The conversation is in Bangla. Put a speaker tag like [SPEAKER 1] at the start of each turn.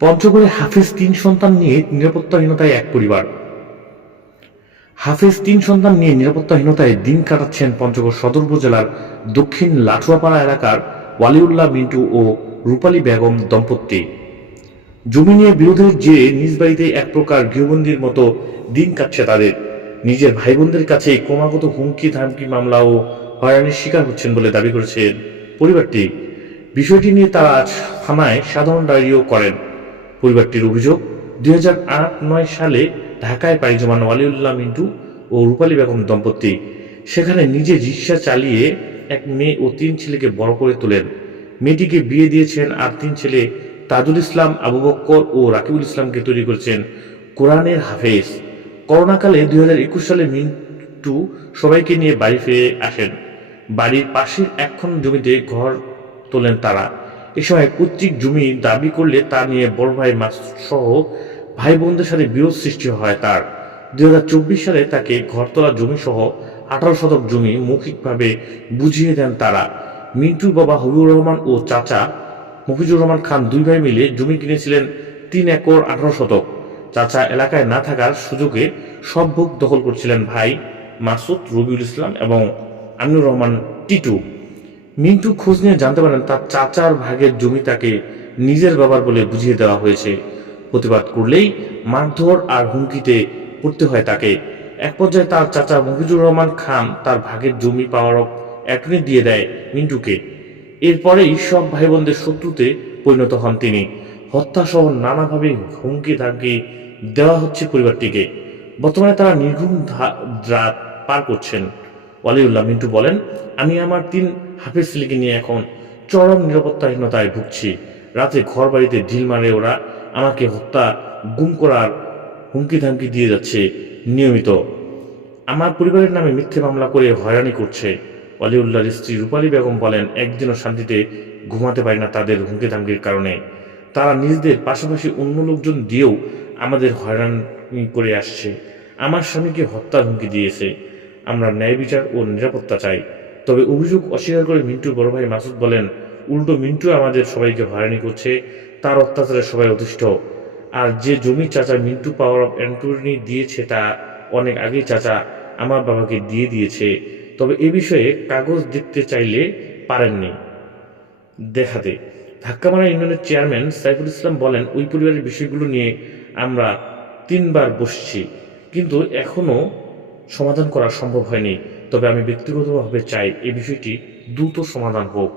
[SPEAKER 1] পঞ্চগড়ে হাফিজ তিন সন্তান নিয়ে নিরাপত্তাহীনতায় এক পরিবার। হাফিজ তিন সন্তান নিয়ে নিরাপত্তাহীনতায় দিন কাটাচ্ছেন পঞ্চগড় সদর উপজেলার দক্ষিণ লাঠুয়াপাড়া এলাকার ওয়ালিউল্লাহ মিন্টু ও রূপালী বেগম দম্পতি। জমি নিয়ে বিরোধের জেরে নিজ বাড়িতে এক প্রকার গৃহবন্দির মতো দিন কাটছে তাদের। নিজের ভাই বোনদের কাছে ক্রমাগত হুমকি, ধামকি, মামলা ও হয়রানির শিকার হচ্ছেন বলে দাবি করেছেন পরিবারটি। বিষয়টি নিয়ে তারা আজ থানায় সাধারণ ডায়েরিও করেন। পরিবারটির অভিযোগ, দুই আট নয় সালে ঢাকায় পাড়ি জমান ওয়ালিউল্লাহ মিন্টু ও রূপালী বেগম দম্পতি সেখানে নিজে রিক্সা চালিয়ে এক মেয়ে ও তিন ছেলেকে বড় করে তোলেন। মেয়েটিকে বিয়ে দিয়েছেন আর তিন ছেলে তাজুল ইসলাম, আবু বক্কর ও রাকিবুল ইসলামকে তৈরি করেছেন কোরআনের হাফেজ। করোনাকালে দুই হাজার একুশ সালে মিন্টু সবাইকে নিয়ে বাড়ি ফিরে আসেন। বাড়ির পাশের একখন জমিতে ঘর তোলেন তারা। এ সময় পৈতৃক জমি দাবি করলে তা নিয়ে বড় ভাই সহ ভাই বোনদের সাথে বিরোধ সৃষ্টি হয় তার। দুই হাজার চব্বিশ সালে তাকে ঘরতলা জমি সহ আঠারো শতক জমি মৌখিকভাবে বুঝিয়ে দেন তারা। মিন্টুর বাবা হবিবুর রহমান ও চাচা মফিজুর রহমান খান দুই ভাই মিলে জমি কিনেছিলেন তিন একর আঠারো শতক। চাচা এলাকায় না থাকার সুযোগে সব ভোগ দখল করছিলেন ভাই মাসুদ রবিউল ইসলাম এবং আমিনুর রহমান টিটু। মিন্টু খোঁজ নিয়ে জানতে পারেন তার চাচার ভাগের জমি তাকে নিজের বাবার বলে বুঝিয়ে দেওয়া হয়েছে। প্রতিবাদ করলেই মারধর আর হুমকিতে পড়তে হয় তাকে। এক পর্যায়ে তার চাচা মফিজুর রহমান খান তার ভাগের জমি পাওয়ার এখনই দিয়ে দেয় মিন্টুকে। এরপরেই সব ভাই বোনদের শত্রুতে পরিণত হন তিনি। হত্যা সহ নানাভাবে হুমকি ধামকি দেওয়া হচ্ছে পরিবারটিকে। বর্তমানে তারা নির্ঘুম রাত পার করছেন। ওয়ালিউল্লাহ মিন্টু বলেন, আমি আমার তিন হাফেজ ছেলেকে নিয়ে এখন চরম নিরাপত্তাহীনতায় ভুগছি। রাতে ঘর বাড়িতে ঢিল মারে ওরা আমাকে হত্যা, গুম করার হুমকি ধামকি দিয়ে যাচ্ছে নিয়মিত। আমার পরিবারের নামে মিথ্যে মামলা করে হয়রানি করছে। ওয়ালিউল্লাহর স্ত্রী রূপালী বেগম বলেন, একদিনও শান্তিতে ঘুমাতে পারি না তাদের হুমকি ধামকির কারণে। তারা নিজেদের পাশাপাশি অন্য লোকজন দিয়েও আমাদের হয়রান করে আসছে। আমার স্বামীকে হত্যার হুমকি দিয়েছে। আমরা ন্যায় বিচার ও নিরাপত্তা চাই। তবে অভিযোগ অস্বীকার করে মিন্টুর বড় ভাই মাসুদ বলেন, উল্টো মিন্টু আমাদের সবাইকে হয়রানি করছে, তার অত্যাচারে সবাই অতিষ্ঠ। আর যে জমি চাচা মিন্টু পাওয়ার অফ অ্যান্টনি দিয়েছে তা অনেক আগেই চাচা আমার বাবাকে দিয়ে দিয়েছে। তবে এ বিষয়ে কাগজ দেখতে চাইলে পারেননি। দেখাতে ধাক্কামারা ইউনিয়নের চেয়ারম্যান সাইফুল ইসলাম বলেন, ওই পরিবারের বিষয়গুলো নিয়ে আমরা তিনবার বসছি, কিন্তু এখনও সমাধান করা সম্ভব হয়নি। তবে আমি ব্যক্তিগতভাবে চাই এই বিষয়টি দ্রুত সমাধান হোক।